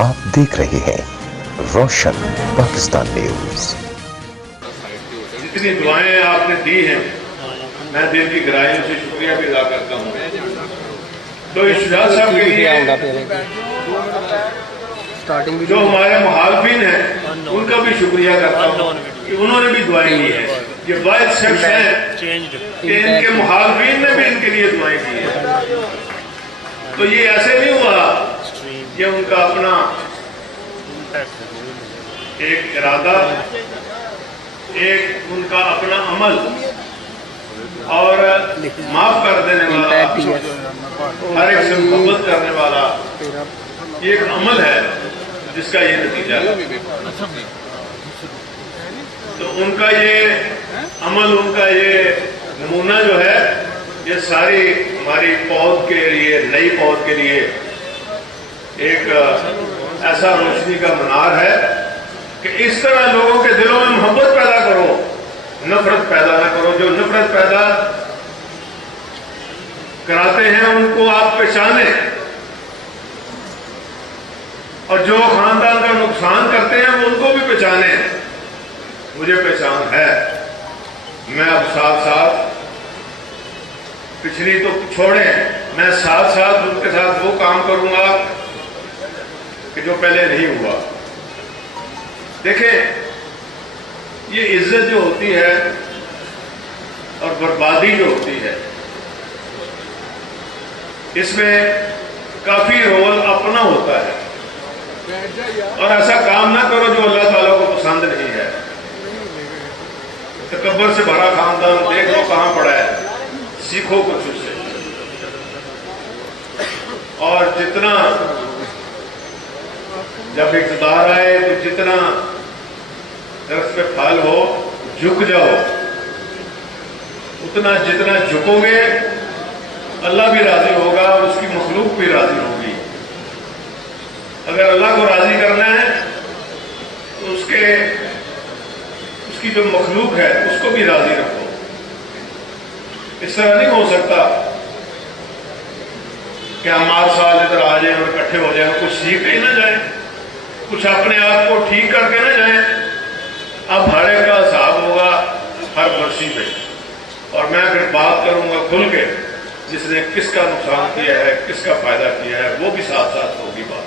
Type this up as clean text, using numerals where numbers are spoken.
आप देख रहे हैं रोशन पाकिस्तान न्यूज। जितनी दुआएं आपने दी हैं मैं दिल की गहराइयों से शुक्रिया भी अदा करता हूँ। तो इस शुजात साहब के लिए जो हमारे मुखालफिन हैं उनका भी शुक्रिया करता हूँ कि उन्होंने भी दुआएं की हैं। ये वाहिद शख्स हैं कि इनके मुखालफिन ने भी इनके लिए दुआएं की हैं। तो ये ऐसे नहीं हुआ, ये उनका अपना एक इरादा, एक उनका अपना अमल और माफ कर देने वाला, हर एक से मोहब्बत करने वाला ये एक अमल है जिसका ये नतीजा है। तो उनका ये अमल, उनका ये नमूना जो है, ये सारी हमारी पौध के लिए, नई पौध के लिए एक ऐसा रोशनी का मनार है कि इस तरह लोगों के दिलों में मोहब्बत पैदा करो, नफरत पैदा न करो। जो नफरत पैदा कराते हैं उनको आप पहचाने, और जो खानदान का नुकसान करते हैं वो उनको भी पहचाने। मुझे पहचान है। मैं अब साथ साथ पिछली तो छोड़े, मैं साथ साथ उनके साथ वो काम करूंगा कि जो पहले नहीं हुआ। देखें, ये इज्जत जो होती है और बर्बादी जो होती है, इसमें काफी रोल अपना होता है। और ऐसा काम ना करो जो अल्लाह ताला को पसंद नहीं है। तकब्बर से भरा खानदान देख लो कहां पड़ा है, सीखो कुछ उससे। और जितना जब इक़्तिदार आए तो जितना दरख्त पे फल हो झुक जाओ, उतना जितना झुकोगे अल्लाह भी राजी होगा और उसकी मखलूक भी राजी होगी। अगर अल्लाह को राजी करना है तो उसकी जो मखलूक है उसको भी राजी रखो। इस तरह नहीं हो सकता कि हम 8 साल इधर आ जाए और इकट्ठे हो जाए, कुछ सीख ही ना जाए, कुछ अपने आप को ठीक करके ना जाए। अब हर एक का हिसाब होगा हर बरसी पे, और मैं फिर बात करूंगा खुल के, जिसने किसका नुकसान किया है, किसका फायदा किया है, वो भी साथ साथ होगी बात।